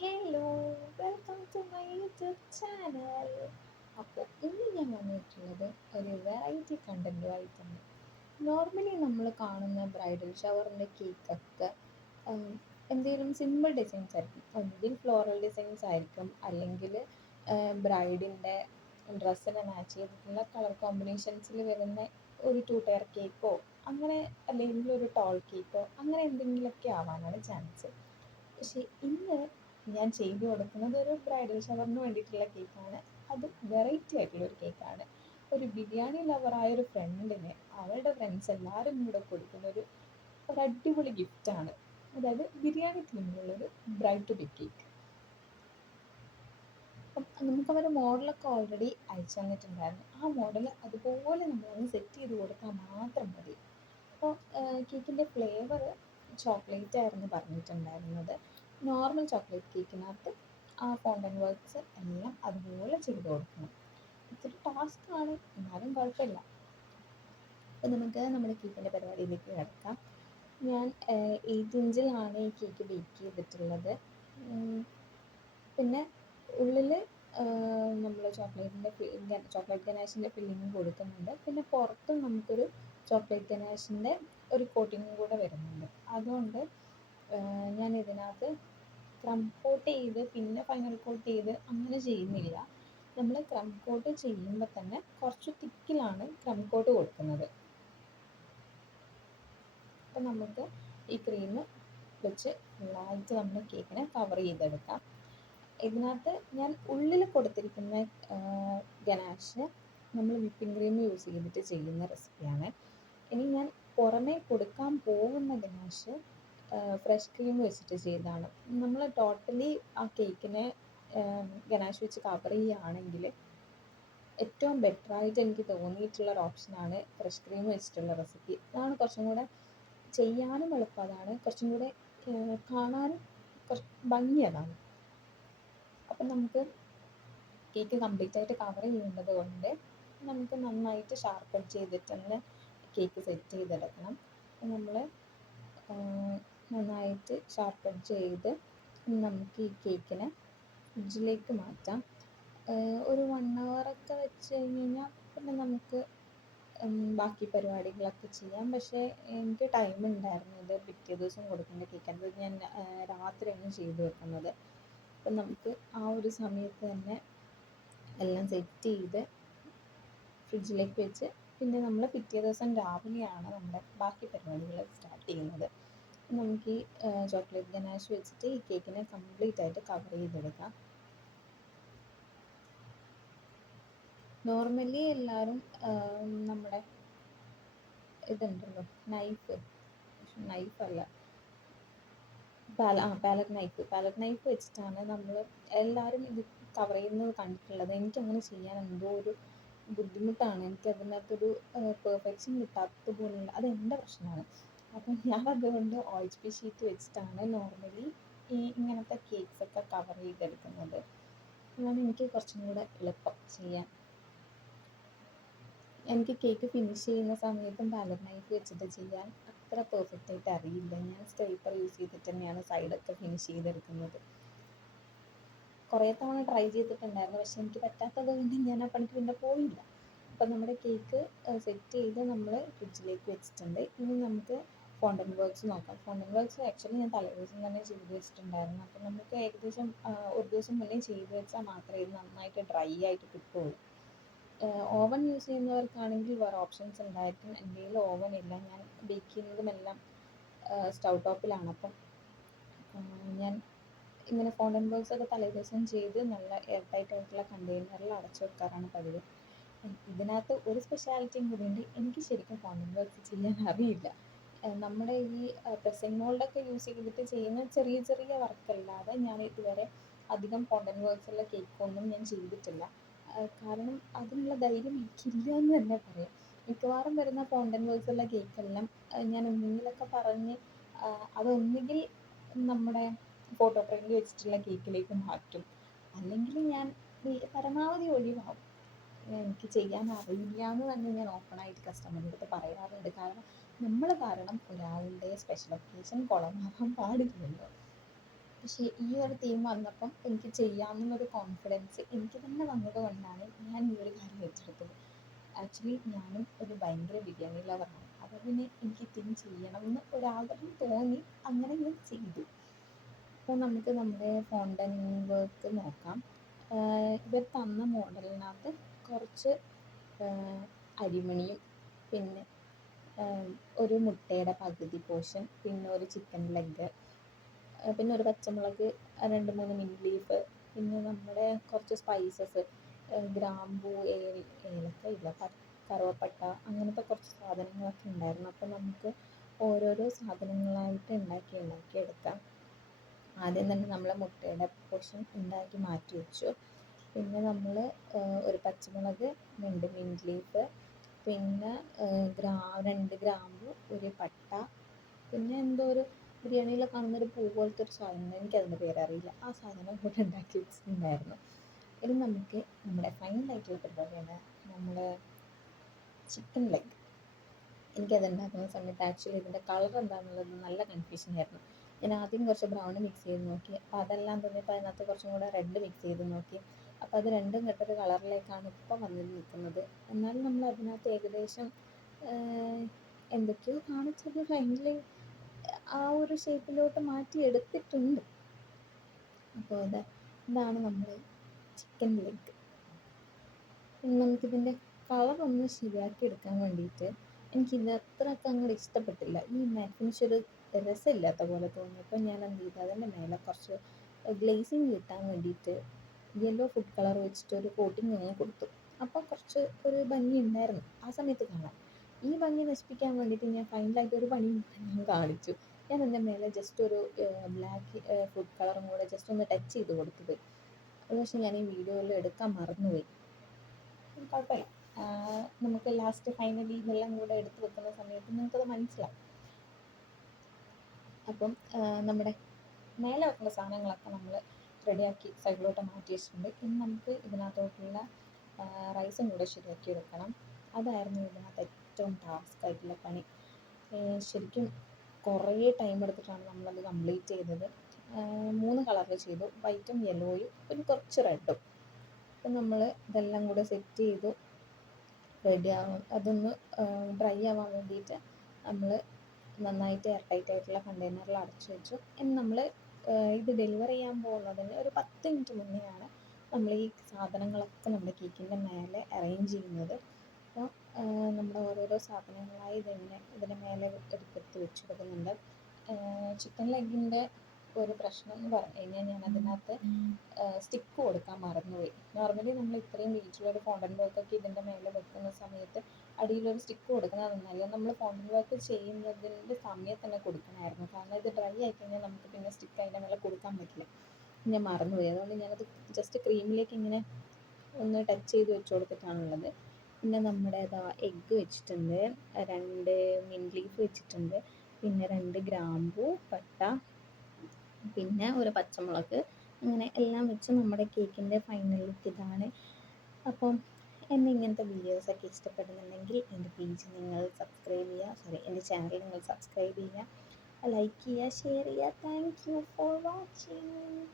Hello, welcome to my YouTube channel. അപ്പോൾ ഇന്ന് ഞാൻ വന്നിട്ടുള്ളത് ഒരു വെറൈറ്റി കണ്ടൻറ്റുമായിട്ടാണ്. നോർമലി നമ്മൾ കാണുന്ന ബ്രൈഡൽ ഷവറിൻ്റെ കേക്കൊക്കെ എന്തെങ്കിലും സിമ്പിൾ ഡിസൈൻസ് ആയിരിക്കും. ഒന്നുകിൽ ഫ്ലോറൽ ഡിസൈൻസ് ആയിരിക്കും, അല്ലെങ്കിൽ ബ്രൈഡിൻ്റെ ഡ്രസ്സിനെ മാച്ച് ചെയ്തിട്ടുള്ള കളർ കോമ്പിനേഷൻസിൽ വരുന്ന ഒരു ടു ടയർ കേക്കോ അങ്ങനെ, അല്ലെങ്കിൽ ഒരു ടോൾ കേക്കോ അങ്ങനെ എന്തെങ്കിലുമൊക്കെ ആവാനാണ് ചാൻസ്. പക്ഷേ ഇന്ന് ഞാൻ ചെയ്തു കൊടുക്കുന്നത് ഒരു ബ്രൈഡൽ ഷവറിന് വേണ്ടിയിട്ടുള്ള കേക്കാണ്. അത് വെറൈറ്റി ആയിട്ടുള്ള ഒരു കേക്കാണ്. ഒരു ബിരിയാണി ലവറായ ഒരു ഫ്രണ്ടിന് അവളുടെ ഫ്രണ്ട്സ് എല്ലാവരും കൂടെ കൊടുക്കുന്ന ഒരു അടിപൊളി ഗിഫ്റ്റാണ്. അതായത് ബിരിയാണി തീമിലുള്ളൊരു ബ്രൈഡ് ടു ബി കേക്ക്. അപ്പം നമുക്ക് അവരുടെ മോഡലൊക്കെ ഓൾറെഡി അയച്ചു തന്നിട്ടുണ്ടായിരുന്നു. ആ മോഡൽ അതുപോലെ നമ്മളൊന്ന് സെറ്റ് ചെയ്ത് കൊടുത്താൽ മാത്രം മതി. അപ്പോൾ കേക്കിൻ്റെ ഫ്ലേവർ ചോക്ലേറ്റ് ആയിരുന്നു പറഞ്ഞിട്ടുണ്ടായിരുന്നത്. നോർമൽ ചോക്ലേറ്റ് കേക്കിനകത്ത് ആ ഫോണ്ടൻ വർക്ക്സ് എല്ലാം അതുപോലെ ചെയ്ത് കൊടുക്കണം. ഇത്തിരി ടാസ്ക്കാണ്, എന്നാലും കുഴപ്പമില്ല. അപ്പോൾ നമുക്ക് നമ്മുടെ കേക്കിൻ്റെ പരിപാടിയിലേക്ക് കിടക്കാം. ഞാൻ 8 ഇഞ്ചിലാണ് ഈ കേക്ക് ബേക്ക് ചെയ്തിട്ടുള്ളത്. പിന്നെ ഉള്ളിൽ നമ്മൾ ചോക്ലേറ്റ് ഗനാഷിൻ്റെ ഫില്ലിങ് കൊടുക്കുന്നുണ്ട്. പിന്നെ പുറത്തും നമുക്കൊരു ചോക്ലേറ്റ് ഗനാഷിൻ്റെ ഒരു കോട്ടിങ്ങും കൂടെ വരുന്നുണ്ട്. അതുകൊണ്ട് ഞാൻ ഇതിനകത്ത് ക്രം കോട്ട് ചെയ്ത് പിന്നെ ഫൈനൽ കോട്ട് ചെയ്ത് അങ്ങനെ ചെയ്യുന്നില്ല. നമ്മൾ ക്രം കോട്ട് ചെയ്യുമ്പോൾ തന്നെ കുറച്ച് തിക്കിലാണ് ക്രം കോട്ട് കൊടുക്കുന്നത്. അപ്പം നമുക്ക് ഈ ക്രീം വെച്ച് ഫുള്ളായിട്ട് നമ്മുടെ കേക്കിനെ കവർ ചെയ്തെടുക്കാം. ഇതിനകത്ത് ഞാൻ ഉള്ളിൽ കൊടുത്തിരിക്കുന്ന ഗനാഷ് നമ്മൾ വിപ്പിംഗ് ക്രീം യൂസ് ചെയ്തിട്ട് ചെയ്യുന്ന റെസിപ്പിയാണ്. ഇനി ഞാൻ പുറമേ കൊടുക്കാൻ പോകുന്ന ഗനാഷ് ഫ്രഷ് ക്രീം വെച്ചിട്ട് ചെയ്തതാണ്. നമ്മൾ ടോട്ടലി ആ കേക്കിനെ ഗനാഷ് വെച്ച് കവർ ചെയ്യുകയാണെങ്കിൽ ഏറ്റവും ബെറ്ററായിട്ട് എനിക്ക് തോന്നിയിട്ടുള്ളൊരു ഓപ്ഷനാണ് ഫ്രഷ് ക്രീം വെച്ചിട്ടുള്ള റെസിപ്പി. അതാണ് കുറച്ചും കൂടെ ചെയ്യാനും എളുപ്പം, അതാണ് കുറച്ചും കൂടെ കാണാനും കുറച്ച് ഭംഗി അതാണ്. അപ്പം നമുക്ക് കേക്ക് കംപ്ലീറ്റ് ആയിട്ട് കവർ ചെയ്യേണ്ടത് കൊണ്ട് നമുക്ക് നന്നായിട്ട് ഷാർപ്പൺ ചെയ്തിട്ടൊന്ന് കേക്ക് സെറ്റ് ചെയ്തെടുക്കണം. നമ്മൾ നന്നായിട്ട് ഷാർപ്പൺ ചെയ്ത് നമുക്ക് ഈ കേക്കിനെ ഫ്രിഡ്ജിലേക്ക് മാറ്റാം. ഒരു 1 ഹവറൊക്കെ വെച്ച് കഴിഞ്ഞ് കഴിഞ്ഞാൽ പിന്നെ നമുക്ക് ബാക്കി പരിപാടികളൊക്കെ ചെയ്യാം. പക്ഷേ എനിക്ക് ടൈം ഉണ്ടായിരുന്നത് പിറ്റേ ദിവസം കൊടുക്കേണ്ട കേക്കാണ്. അത് ഞാൻ രാത്രിയാണ് ചെയ്ത് വെക്കുന്നത്. അപ്പം നമുക്ക് ആ ഒരു സമയത്ത് തന്നെ എല്ലാം സെറ്റ് ചെയ്ത് ഫ്രിഡ്ജിലേക്ക് വെച്ച് പിന്നെ നമ്മൾ പിറ്റേ ദിവസം രാവിലെയാണ് നമ്മുടെ ബാക്കി പരിപാടികൾ സ്റ്റാർട്ട് ചെയ്യുന്നത്. നമുക്ക് ഈ ചോക്ലേറ്റ് ഗനാഷ് വെച്ചിട്ട് ഈ കേക്കിനെ കംപ്ലീറ്റ് ആയിട്ട് കവർ ചെയ്തെടുക്കാം. നോർമലി എല്ലാവരും നമ്മുടെ ഇതുണ്ടല്ലോ നൈഫല്ല, പാലറ്റ് നൈഫ് വെച്ചിട്ടാണ് നമ്മൾ എല്ലാവരും ഇത് കവർ ചെയ്യുന്നത് കണ്ടിട്ടുള്ളത്. എനിക്കങ്ങനെ ചെയ്യാൻ എന്തോ ഒരു ബുദ്ധിമുട്ടാണ്. എനിക്ക് അതിനകത്തൊരു പെർഫെക്ഷൻ കിട്ടാത്തത് പോലുള്ള, അത് എൻ്റെ പ്രശ്നമാണ്. അപ്പം ഞാൻ അതുകൊണ്ട് OHP ഷീറ്റ് വെച്ചിട്ടാണ് നോർമലി ഇങ്ങനത്തെ കേക്ക്സൊക്കെ കവർ ചെയ്തെടുക്കുന്നത്. അതാണ് എനിക്ക് കുറച്ചും കൂടെ എളുപ്പം ചെയ്യാൻ. എനിക്ക് കേക്ക് ഫിനിഷ് ചെയ്യുന്ന സമയത്തും പാലറ്റ് നൈഫ് വെച്ചിട്ട് ചെയ്യാൻ അത്ര പെർഫെക്റ്റ് ആയിട്ട് അറിയില്ല. ഞാൻ സ്ക്രേപ്പർ യൂസ് ചെയ്തിട്ട് തന്നെയാണ് സൈഡൊക്കെ ഫിനിഷ് ചെയ്തെടുക്കുന്നത്. കുറേ തവണ ട്രൈ ചെയ്തിട്ടുണ്ടായിരുന്നു, പക്ഷെ എനിക്ക് പറ്റാത്തത് കൊണ്ട് ഞാൻ ആ പണിക്ക് പിന്നെ പോയില്ല. അപ്പം നമ്മുടെ കേക്ക് സെറ്റ് ചെയ്ത് നമ്മൾ ഫ്രിഡ്ജിലേക്ക് വെച്ചിട്ടുണ്ട്. ഇനി നമുക്ക് ഫോണ്ടൻ വർക്ക്സ് നോക്കാം. ഫോണ്ടൻ വർക്ക്സ് ആക്ച്വലി ഞാൻ തലേദിവസം തന്നെ ചെയ്ത് വെച്ചിട്ടുണ്ടായിരുന്നു. അപ്പം നമുക്ക് ഏകദേശം ഒരു ദിവസം മുന്നേ ചെയ്ത് വെച്ചാൽ മാത്രമേ ഇത് നന്നായിട്ട് ഡ്രൈ ആയിട്ട് കിട്ടുള്ളൂ. ഓവൻ യൂസ് ചെയ്യുന്നവർക്കാണെങ്കിൽ വേറെ ഓപ്ഷൻസ് ഉണ്ടായിരിക്കും. എൻ്റെ കയ്യിൽ ഓവൻ ഇല്ല. ഞാൻ ബേക്ക് ചെയ്യുന്നതുമെല്ലാം സ്റ്റൗ ടോപ്പിലാണ്. അപ്പം ഞാൻ ഇങ്ങനെ ഫോണ്ടൻ വർക്ക്സ് ഒക്കെ തലേദിവസം ചെയ്ത് നല്ല എയർ ടൈറ്റ് ആയിട്ടുള്ള കണ്ടെയ്നറിൽ അടച്ചു വെക്കാറാണ് പതിവ്. ഇതിനകത്ത് ഒരു സ്പെഷ്യാലിറ്റിയും കൂടിയുണ്ട്. എനിക്ക് ശരിക്കും ഫോണ്ടൻ വർക്ക്സ് ചെയ്യാൻ അറിയില്ല. നമ്മുടെ ഈ പ്രസ്സിംഗ് മോൾഡൊക്കെ യൂസ് ചെയ്തിട്ട് ചെയ്യുന്ന ചെറിയ ചെറിയ വർക്കല്ലാതെ ഞാൻ ഇതുവരെ അധികം ഫോണ്ടൻ വർക്ക്സുള്ള കേക്കൊന്നും ഞാൻ ചെയ്തിട്ടില്ല. കാരണം അതിനുള്ള ധൈര്യം എനിക്കില്ല എന്ന് തന്നെ പറയാം. മിക്കവാറും വരുന്ന ഫോണ്ടൻ വർക്ക്സുള്ള കേക്കെല്ലാം ഞാൻ എന്തെങ്കിലുമൊക്കെ പറഞ്ഞ് അതൊന്നുകിൽ നമ്മുടെ ഫോട്ടോ ഫ്രെയിമിൽ വെച്ചിട്ടുള്ള കേക്കിലേക്ക് മാറ്റും, അല്ലെങ്കിൽ ഞാൻ പരമാവധി ഒഴിവാകും. എനിക്ക് ചെയ്യാൻ അറിയില്ല എന്ന് തന്നെ ഞാൻ ഓപ്പണായിട്ട് കസ്റ്റമറിൻ്റെ അടുത്ത് പറയാറുണ്ട്. കാരണം നമ്മൾ കാരണം ഒരാളുടെ സ്പെഷ്യൽ ഒക്കേഷൻ കുളമാവാൻ പാടില്ലല്ലോ. പക്ഷേ ഈ ഒരു തീം വന്നപ്പം എനിക്ക് ചെയ്യാമെന്നൊരു കോൺഫിഡൻസ് എനിക്ക് തന്നെ വന്നത് കൊണ്ടാണ് ഞാൻ ഈ ഒരു കാര്യം ഏറ്റെടുത്തത്. ആക്ച്വലി ഞാനും ഒരു ഭയങ്കര ബിരിയാണി ലവറാണ്. അപ്പോൾ പിന്നെ എനിക്ക് തീം ചെയ്യണമെന്ന് ഒരാഗ്രഹം തോന്നി. അങ്ങനെ ഞാൻ ചെയ്തു. അപ്പോൾ നമുക്ക് നമ്മുടെ ഫോണ്ടന്റ് വർക്ക് നോക്കാം. ഇവർ തന്ന മോഡലിനകത്ത് കുറച്ച് അരിമണിയും പിന്നെ ഒരു മുട്ടയുടെ പകുതി പോർഷൻ, പിന്നെ ഒരു ചിക്കൻ ലെഗ്, പിന്നെ ഒരു പച്ചമുളക്, 2-3 മിൻറ്റ് ലീഫ്, പിന്നെ നമ്മുടെ കുറച്ച് സ്പൈസസ്, ഗ്രാമ്പൂ, ഏലക്ക ഇല്ല, കറുവപ്പട്ട, അങ്ങനത്തെ കുറച്ച് സാധനങ്ങളൊക്കെ ഉണ്ടായിരുന്നു. അപ്പോൾ നമുക്ക് ഓരോരോ സാധനങ്ങളായിട്ട് ഉണ്ടാക്കി എടുക്കാം. ആദ്യം തന്നെ നമ്മൾ മുട്ടയുടെ പോർഷൻ ഉണ്ടാക്കി മാറ്റി വെച്ചു. പിന്നെ നമ്മൾ ഒരു പച്ചമുളക്, 2 മിൻറ്റ് ലീഫ്, പിന്നെ 2 ഗ്രാമ്പു, ഒരു പട്ട, പിന്നെ എന്തോ ഒരു ബിരിയാണിയിൽ കാണുന്നൊരു പൂ പോലത്തെ ഒരു സാധനം, എനിക്കതിൻ്റെ പേരറിയില്ല, ആ സാധനം കൂടെ ഉണ്ടാക്കി വെച്ചിട്ടുണ്ടായിരുന്നു. ഇനി നമുക്ക് നമ്മുടെ ഫൈനലായിട്ടുള്ള പരിപാടിയാണ് നമ്മുടെ ചിക്കൻ ലെഗ്. എനിക്കത് ഉണ്ടാക്കുന്ന സമയത്ത് ആക്ച്വലി ഇതിൻ്റെ കളർ എന്താണെന്നുള്ളത് നല്ല കൺഫ്യൂഷൻ ആയിരുന്നു. ഞാൻ ആദ്യം കുറച്ച് ബ്രൗൺ മിക്സ് ചെയ്ത് നോക്കി. അപ്പോൾ അതെല്ലാം തോന്നിയപ്പോൾ അതിനകത്ത് കുറച്ചും കൂടെ റെഡ് മിക്സ് ചെയ്ത് നോക്കി. അപ്പോൾ അത് രണ്ടും കെട്ടൊരു കളറിലേക്കാണ് ഇപ്പം വന്ന് നിൽക്കുന്നത്. എന്നാലും നമ്മൾ അതിനകത്ത് ഏകദേശം എന്തൊക്കെയോ കാണിച്ചത് ഫൈനലി ആ ഒരു ഷേപ്പിലോട്ട് മാറ്റി എടുത്തിട്ടുണ്ട്. അപ്പോൾ ഇതാണ് നമ്മുടെ ചിക്കൻ ലെഗ്. നമുക്കിതിൻ്റെ കളർ ഒന്ന് ശരിയാക്കി എടുക്കാൻ വേണ്ടിയിട്ട് എനിക്കിത് അത്രയൊക്കെ അങ്ങോട്ട് ഇഷ്ടപ്പെട്ടില്ല. ഈ ഫിനിഷ് ഒരു രസമില്ലാത്ത പോലെ തോന്നിയപ്പോൾ ഞാൻ എന്ത് ചെയ്തു, അതിൻ്റെ മേലെ കുറച്ച് ഗ്ലേസിങ് കിട്ടാൻ വേണ്ടിയിട്ട് യെല്ലോ ഫുഡ് കളർ വെച്ചിട്ട് ഒരു കോട്ടിങ് അങ്ങ് കൊടുത്തു. അപ്പോൾ കുറച്ച് ഒരു ഭംഗി ഉണ്ടായിരുന്നു ആ സമയത്ത് കാണാൻ. ഈ ഭംഗി നശിപ്പിക്കാൻ വേണ്ടിയിട്ട് ഞാൻ ഫൈനലായിട്ട് ഒരു പണിയും ഞാൻ കാണിച്ചു. ഞാൻ എൻ്റെ മേലെ ജസ്റ്റ് ഒരു ബ്ലാക്ക് ഫുഡ് കളറും കൂടെ ജസ്റ്റ് ഒന്ന് ടച്ച് ചെയ്ത് കൊടുത്തത്. അത് പക്ഷേ ഞാൻ ഈ വീഡിയോയിൽ എടുക്കാൻ മറന്നുപോയി. കുഴപ്പമില്ല, നമുക്ക് ലാസ്റ്റ് ഫൈനലി ഇതെല്ലാം കൂടെ എടുത്ത് വെക്കുന്ന സമയത്ത് നിങ്ങൾക്കത് മനസ്സിലാവും. അപ്പം നമ്മുടെ മേലെ വെക്കുന്ന സാധനങ്ങളൊക്കെ നമ്മൾ റെഡിയാക്കി സൈഡിലോട്ട് മാറ്റി വെച്ചിട്ടുണ്ട്. ഇനി നമുക്ക് ഇതിനകത്തോട്ടുള്ള റൈസും കൂടെ ശരിയാക്കി എടുക്കണം. അതായിരുന്നു ഇതിനകത്ത് ഏറ്റവും ടാസ്ക് ആയിട്ടുള്ള പണി. ശരിക്കും കുറേ ടൈം എടുത്തിട്ടാണ് നമ്മളത് കംപ്ലീറ്റ് ചെയ്തത്. 3 കളറിൽ ചെയ്തു, വൈറ്റും യെല്ലോയും പിന്നെ കുറച്ച് റെഡും. അപ്പം നമ്മൾ ഇതെല്ലാം കൂടെ സെറ്റ് ചെയ്തു റെഡി ആവാൻ, അതൊന്ന് ഡ്രൈ ആവാൻ വേണ്ടിയിട്ട് നമ്മൾ നന്നായിട്ട് എയർ ടൈറ്റ് ആയിട്ടുള്ള കണ്ടെയ്നറിൽ അടച്ചു വെച്ചു. ഇനി നമ്മൾ ഇത് ഡെലിവർ ചെയ്യാൻ പോകുന്നതിന് ഒരു 10 മിനിറ്റ് മുന്നെയാണ് നമ്മൾ ഈ സാധനങ്ങളൊക്കെ നമ്മുടെ കേക്കിൻ്റെ മേലെ അറേഞ്ച് ചെയ്യുന്നത്. അപ്പോൾ നമ്മൾ ഓരോരോ സാധനങ്ങളായി ഇതിൻ്റെ മേലെ എടുത്ത് വെച്ച് കൊടുക്കുന്നുണ്ട്. ചിക്കൻ ലെഗിൻ്റെ ഒരു പ്രശ്നം എന്ന് പറഞ്ഞു കഴിഞ്ഞാൽ ഞാൻ അതിനകത്ത് സ്റ്റിക്ക് കൊടുക്കാൻ മറന്നുപോയി. നോർമലി നമ്മൾ ഇത്രയും വീട്ടിലൊരു ഫോണ്ടന്റ് വർക്കൊക്കെ ഇതിൻ്റെ മേലെ വെക്കുന്ന സമയത്ത് അടിയിലൊരു സ്റ്റിക്ക് കൊടുക്കുന്നത് നന്നല്ല. നമ്മൾ ഫോണ്ടന്റ് വർക്ക് ചെയ്യുന്നതിൻ്റെ സമയത്ത് തന്നെ കൊടുക്കണമായിരുന്നു. കാരണം ഇത് ഡ്രൈ ആയിക്കഴിഞ്ഞാൽ നമുക്ക് പിന്നെ സ്റ്റിക്ക് അതിൻ്റെ മേലെ കൊടുക്കാൻ പറ്റില്ല. ഞാൻ മറന്നുപോയി. അതുകൊണ്ട് ഞാനത് ജസ്റ്റ് ക്രീമിലേക്ക് ഇങ്ങനെ ഒന്ന് ടച്ച് ചെയ്ത് വെച്ച് കൊടുത്തിട്ടാണുള്ളത്. പിന്നെ നമ്മുടെ എഗ്ഗ് വെച്ചിട്ടുണ്ട്, 2 മിൻറ്റ് ലീഫ് വെച്ചിട്ടുണ്ട്, പിന്നെ 2 ഗ്രാമ്പൂ, പട്ട, പിന്നെ ഒരു പച്ചമുളക്, അങ്ങനെ എല്ലാം വെച്ച് നമ്മുടെ കേക്കിൻ്റെ ഫൈനൽ ലുക്ക് ഇതാണ്. അപ്പം എൻ്റെ ഇങ്ങനത്തെ വീഡിയോസൊക്കെ ഇഷ്ടപ്പെടുന്നുണ്ടെങ്കിൽ എൻ്റെ പേജ് നിങ്ങൾ സബ്സ്ക്രൈബ് ചെയ്യുക, എൻ്റെ ചാനൽ നിങ്ങൾ സബ്സ്ക്രൈബ് ചെയ്യുക, ലൈക്ക് ചെയ്യുക, ഷെയർ ചെയ്യുക. Thank you for watching.